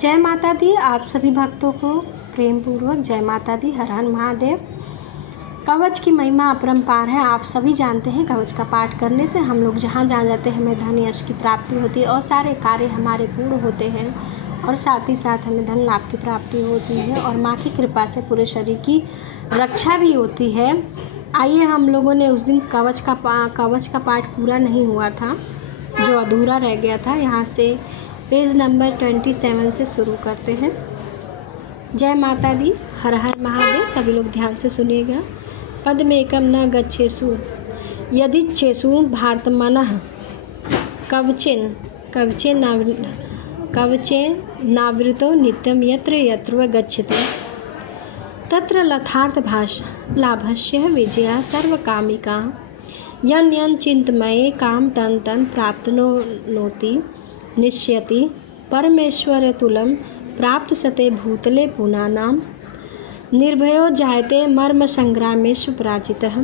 जय माता दी। आप सभी भक्तों को प्रेम पूर्वक जय माता दी। हर हर महादेव। कवच की महिमा अपरंपार है। आप सभी जानते हैं कवच का पाठ करने से हम लोग जहाँ जाते हैं हमें धन यश की प्राप्ति होती है और सारे कार्य हमारे पूर्ण होते हैं और साथ ही साथ हमें धन लाभ की प्राप्ति होती है और माँ की कृपा से पूरे शरीर की रक्षा भी होती है। आइए, हम लोगों ने उस दिन कवच का पाठ पूरा नहीं हुआ था, जो अधूरा रह गया था। यहाँ से पेज नंबर 27 से शुरू करते हैं। जय माता दी। हर हर महादेव। सभी लोग ध्यान से सुनिएगा। पद्मेकम न गच्छेषु यदिच्छेषु भारतमनः कवचेन नावृतो नित्यं यत्र यत्र गच्छति तत्र लाभस्य विजया सर्वकामिका यन् यन् चिन्तमये काम तन् तन् प्राप्नोति निश्यति परमेश्वरतुलं प्राप्त सते भूतले पुनानां निर्भयो जायते मर्म संग्रामेषु पराजितः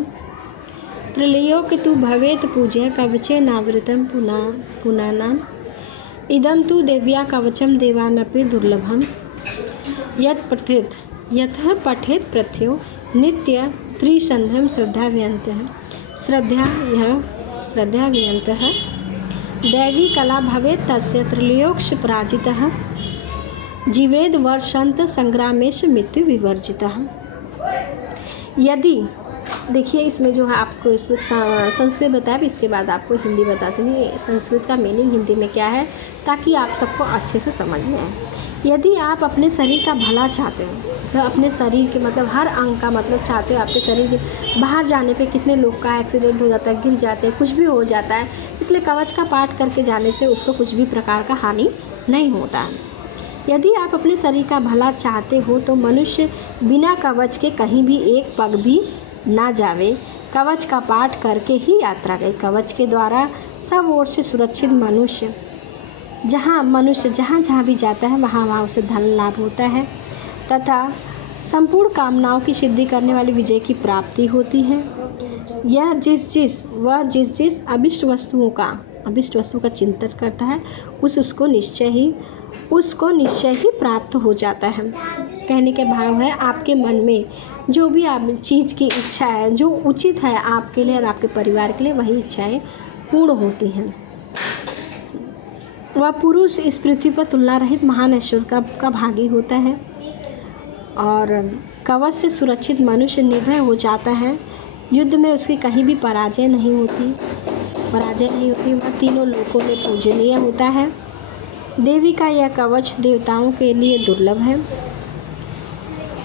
प्रलयोक्तु भवेत् पूज्य कवचे नावृतं पुनानाम् इदं तु देव्या कवचं देवानपि दुर्लभं यतः पठेत् प्रथयो नित्य त्रिसन्ध्यं श्रद्धावियन्तः दैवी कला भवेत् तस्य त्रिलोक्ष पराजितः जीवेद वर्षांत संग्रामेश मृत्यु विवर्जितः। यदि देखिए, इसमें जो है आपको इसमें संस्कृत बताया, इसके बाद आपको हिंदी बताती हूँ संस्कृत का मीनिंग हिंदी में क्या है, ताकि आप सबको अच्छे से समझ में आए। यदि आप अपने शरीर का भला चाहते हो, तो अपने शरीर के मतलब हर अंग का मतलब चाहते हो, आपके शरीर के बाहर जाने पे कितने लोग का एक्सीडेंट हो जाता है, गिर जाते हैं, कुछ भी हो जाता है। इसलिए कवच का पाठ करके जाने से उसको कुछ भी प्रकार का हानि नहीं होता है। यदि आप अपने शरीर का भला चाहते हो तो मनुष्य बिना कवच के कहीं भी एक पग भी ना जावे। कवच का पाठ करके ही यात्रा गई। कवच के द्वारा सब ओर से सुरक्षित मनुष्य जहाँ भी जाता है वहाँ उसे धन लाभ होता है तथा संपूर्ण कामनाओं की सिद्धि करने वाली विजय की प्राप्ति होती है। यह जिस जिस अभिष्ट वस्तु का चिंतन करता है उसको निश्चय ही प्राप्त हो जाता है। कहने के भाव है, आपके मन में जो भी आप चीज़ की इच्छा है, जो उचित है आपके लिए और आपके परिवार के लिए, वही इच्छाएं पूर्ण होती हैं। वह पुरुष इस पृथ्वी पर तुलना रहित महान ऐश्वर्य का भागी होता है और कवच से सुरक्षित मनुष्य निर्भय हो जाता है। युद्ध में उसकी कहीं भी पराजय नहीं होती। वह तीनों लोकों में पूजनीय होता है। देवी का यह कवच देवताओं के लिए दुर्लभ है।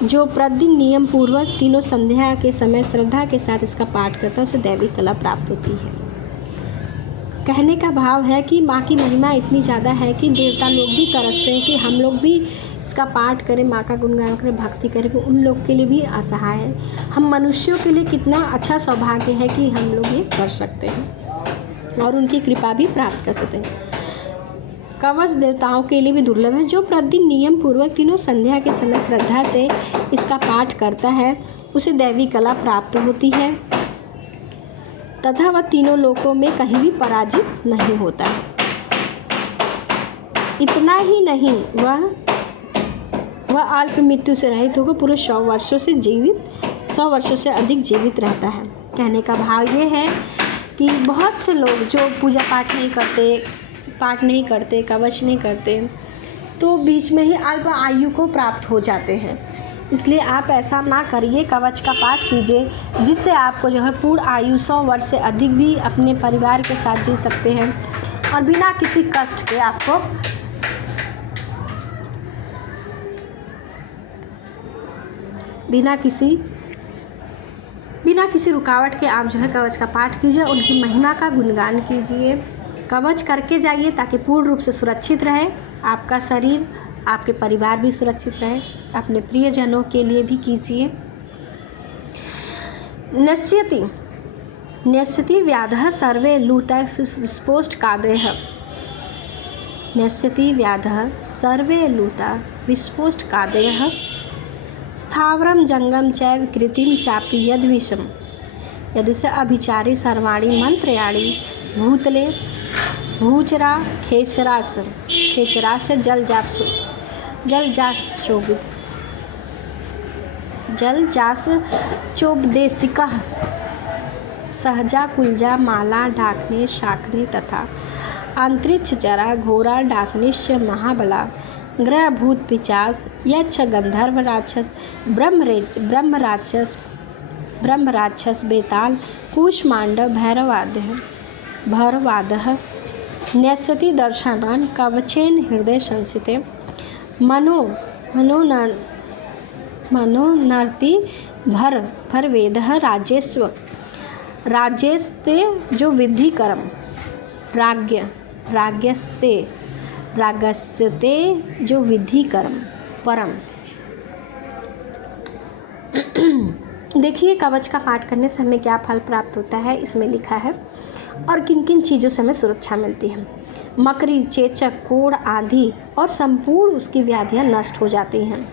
जो प्रतिदिन नियम पूर्वक तीनों संध्या के समय श्रद्धा के साथ इसका पाठ करता है उसे दैवी कला प्राप्त होती है। कहने का भाव है कि माँ की महिमा इतनी ज़्यादा है कि देवता लोग भी तरसते हैं कि हम लोग भी इसका पाठ करें, माँ का गुणगान करें, भक्ति करें। उन लोग के लिए भी असहाय है। हम मनुष्यों के लिए कितना अच्छा सौभाग्य है कि हम लोग ये कर सकते हैं और उनकी कृपा भी प्राप्त कर सकते हैं। कवच देवताओं के लिए भी दुर्लभ है। जो प्रतिदिन नियम पूर्वक तीनों संध्या के समय श्रद्धा से इसका पाठ करता है उसे दैवी कला प्राप्त होती है तथा वह तीनों लोकों में कहीं भी पराजित नहीं होता है। इतना ही नहीं, वह अल्प मृत्यु से रहित होकर पूरे 100 वर्षों से अधिक जीवित रहता है। कहने का भाव ये है कि बहुत से लोग जो पूजा पाठ नहीं करते, कवच नहीं करते, तो बीच में ही अल्प आयु को प्राप्त हो जाते हैं। इसलिए आप ऐसा ना करिए, कवच का पाठ कीजिए जिससे आपको जो है पूर्ण आयु 100 वर्ष से अधिक भी अपने परिवार के साथ जी सकते हैं और बिना किसी कष्ट के आपको बिना किसी रुकावट के आप जो है कवच का पाठ कीजिए, उनकी महिमा का गुणगान कीजिए। कवच करके जाइए ताकि पूर्ण रूप से सुरक्षित रहे आपका शरीर, आपके परिवार भी सुरक्षित रहे। अपने प्रियजनों के लिए भी कीजिए। नश्यति व्याधः सर्वे लूता विस्फोष्टकादयः स्थावरं जंगम चैव कृतिम चापि यद्विषम यदुष अभिचारी सर्वाणी मंत्रयाणी भूतले भूचरा खेचरास जल जापसु जल जास चोपदेशिकः सहजा कुंजा माला डाकने शाकने तथा अंतरिक्ष जरा घोरा डाकनिश्च महाबला ग्रह भूत पिचास यक्ष गंधर्व राक्षस ब्रह्म राक्षस बेताल कूष्मांड भैरवादः न्यस्यति दर्शनान् कवचेन हृदय संसिते मनोनर्ति भर वेदः राज्यस्ते जो विधि कर्म रागस्ते जो विधि कर्म परम। देखिए कवच का पाठ करने से हमें क्या फल प्राप्त होता है, इसमें लिखा है और किन किन चीज़ों से हमें सुरक्षा मिलती है। मकड़ी, चेचक, कोढ़ आदि और संपूर्ण उसकी व्याधियाँ नष्ट हो जाती हैं।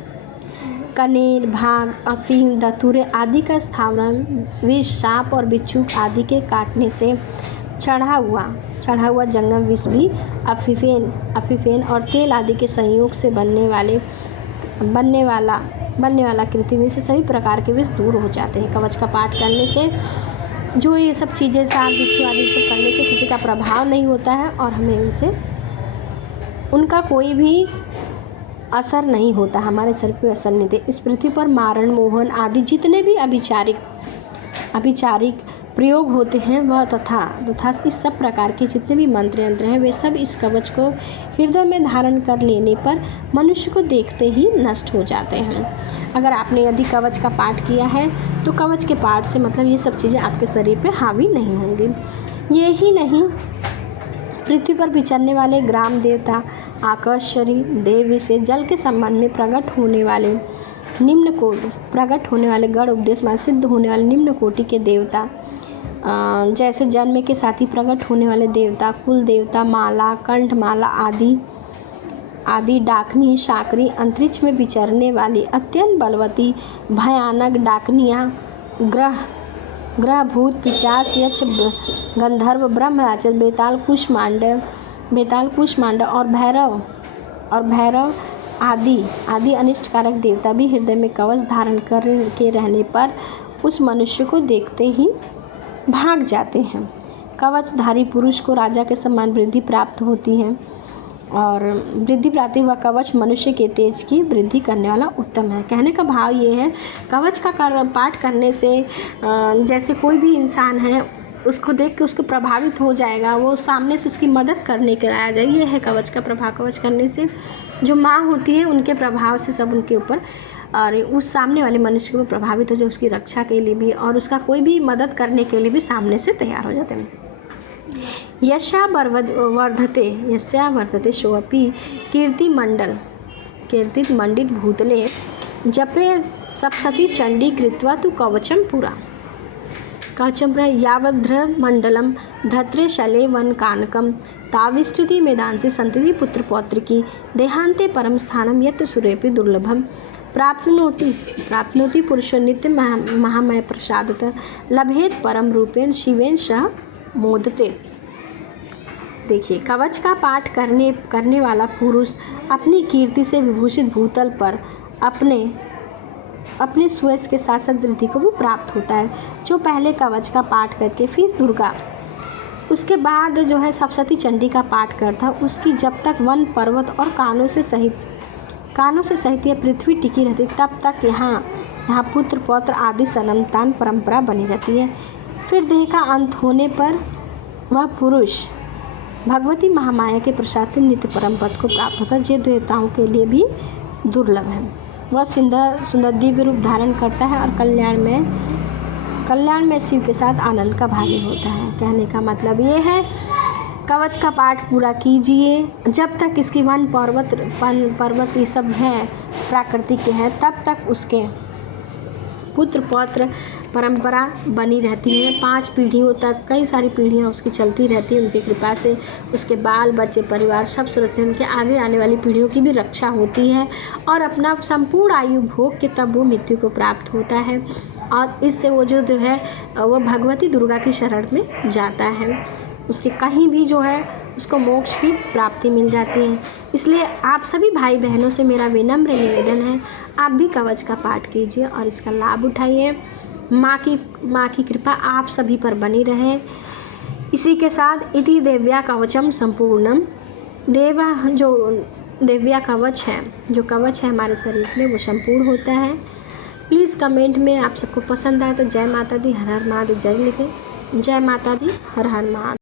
कनेर, भाग, अफीम, धतूरे आदि का स्थावरण, विष, सांप और बिच्छू आदि के काटने से चढ़ा हुआ जंगम विष भी अफीफेन और तेल आदि के संयोग से बनने वाला कृत्रिम विष से सभी प्रकार के विष दूर हो जाते हैं। कवच का पाठ करने से जो ये सब चीज़ें सांप, बिच्छू आदि सब करने से किसी का प्रभाव नहीं होता है और हमें उनका कोई भी असर नहीं होता, हमारे शरीर पर असर नहीं देते। इस पृथ्वी पर मारण, मोहन आदि जितने भी अभिचारिक प्रयोग होते हैं वह तथा इस सब प्रकार के जितने भी मंत्र यंत्र हैं वे सब इस कवच को हृदय में धारण कर लेने पर मनुष्य को देखते ही नष्ट हो जाते हैं। अगर आपने यदि कवच का पाठ किया है तो कवच के पाठ से मतलब ये सब चीज़ें आपके शरीर पे हावी नहीं होंगी। ये ही नहीं, पृथ्वी पर विचरने वाले ग्राम देवता, आकाशरी देव से जल के संबंध में प्रकट होने वाले गढ़ उपदेश में सिद्ध होने वाले निम्न कोटि के देवता, जैसे जन्म के साथ ही प्रकट होने वाले देवता, कुल देवता, माला, कंठमाला आदि डाकनी, शाकरी, अंतरिक्ष में विचरने वाली अत्यंत बलवती भयानक डाकनियाँ, ग्रह भूत पिशाच, यक्ष, गंधर्व, ब्रह्म राक्षस, बेताल कूष्मांड और भैरव आदि अनिष्टकारक देवता भी हृदय में कवच धारण के रहने पर उस मनुष्य को देखते ही भाग जाते हैं। कवचधारी पुरुष को राजा के समान वृद्धि प्राप्त होती है और वृद्धि प्राप्ति हुआ कवच मनुष्य के तेज की वृद्धि करने वाला उत्तम है। कहने का भाव ये है, कवच का पाठ करने से जैसे कोई भी इंसान है उसको देख के उसको प्रभावित हो जाएगा, वो सामने से उसकी मदद करने के लिए आ जाएगी। ये है कवच का प्रभाव। कवच करने से जो माँ होती है उनके प्रभाव से सब उनके ऊपर और उस सामने वाले मनुष्य को प्रभावित हो जाए, उसकी रक्षा के लिए भी और उसका कोई भी मदद करने के लिए भी सामने से तैयार हो जाते हैं। यस्या वर्धते सोऽपि कीर्तिमण्डित भूतले जपे सप्तशती चंडी कृत्वा तु कवचम पुरा यावद्ध्रमण्डलं धत्रे शले वनकानकं ताविष्ठति मेदांसि सन्तति पुत्रपौत्रिकी देहान्ते परम स्थानं यत् सुरेपि दुर्लभं प्राप्नोति पुरुषो नित्य महामय प्रसादतः लभेत परम रूपेण शिवेन सह मोदते। देखिए, कवच का पाठ करने वाला पुरुष अपनी कीर्ति से विभूषित भूतल पर अपने सुयश के साथ साथ वृद्धि को भी प्राप्त होता है। जो पहले कवच का पाठ करके फिर दुर्गा उसके बाद जो है सप्तशती चंडी का पाठ करता, उसकी जब तक वन पर्वत और कानों से सहित यह पृथ्वी टिकी रहती तब तक यहाँ पुत्र पौत्र आदि सनातन परंपरा बनी रहती है। फिर देह का अंत होने पर वह पुरुष भगवती महामाया के प्रसाद से नित्य परम पद को प्राप्त होता है, जो देवताओं के लिए भी दुर्लभ है। वह सुंदर दिव्य रूप धारण करता है और कल्याण में शिव के साथ आनंद का भागी होता है। कहने का मतलब ये है, कवच का पाठ पूरा कीजिए। जब तक इसकी वन पर्वत ये सब है प्राकृतिक के हैं तब तक उसके पुत्र पौत्र परंपरा बनी रहती है। 5 पीढ़ियों तक कई सारी पीढ़ियाँ उसकी चलती रहती है। उनकी कृपा से उसके बाल बच्चे परिवार सब सुरक्षित, उनके आगे आने वाली पीढ़ियों की भी रक्षा होती है और अपना संपूर्ण आयु भोग के तब वो मृत्यु को प्राप्त होता है और इससे वो जो है वो भगवती दुर्गा की शरण में जाता है। उसके कहीं भी जो है उसको मोक्ष की प्राप्ति मिल जाती है। इसलिए आप सभी भाई बहनों से मेरा विनम्र निवेदन है, आप भी कवच का पाठ कीजिए और इसका लाभ उठाइए। माँ की कृपा आप सभी पर बनी रहे। इसी के साथ इति देव्या कवचम संपूर्णम। जो देव्या कवच है, जो कवच है हमारे शरीर में, वो संपूर्ण होता है। प्लीज़ कमेंट में आप सबको पसंद आए तो जय माता दी हर हर महादेव जय लिखें। जय माता दी हर हर महादेव।